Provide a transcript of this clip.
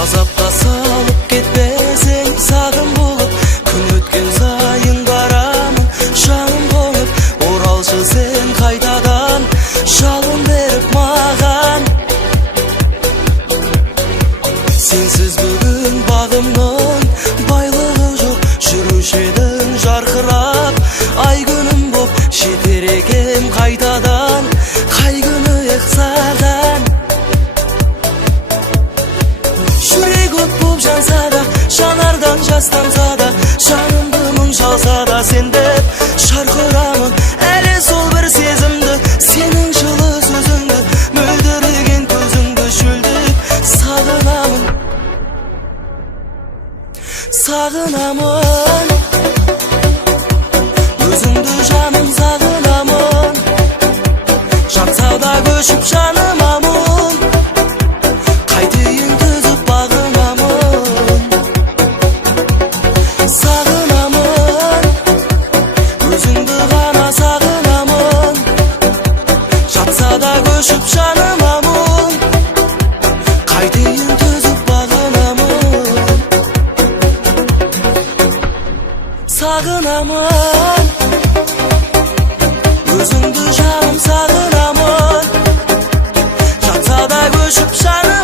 Azapqa salып ketпесең сағым болып, күн өткен сайын барамын жаным болып. Оралшы сен қайтадан жалын беріп маған. Сенсіз бүгін бағымның байлығы жоқ, жүруші едің жарқырап ай күнім боп. Жетер екем қайтадан қай күні саған. Жүрек от боп жанса да, жанардан жастанса да, жанымды мұң шалса да, сен деп шарқырамын әлі сол бір сезімді. Сенің жылы сөзіңді, мөлдіреген көзіңді шөлдеп сағынамын, сағынамын. Өзіңді жаным сағынамын, жатса да көшіп жаныма мұң. Қайтейін түзіп бағынамын, сағынамын. Өзіңді ғана сағынамын, жатса да көшіп жаныма мұң. Қайтейін түзіп бағынамын, сағынамын. Өзіңді жаным сағынамын, жатса да көшіп жаныма.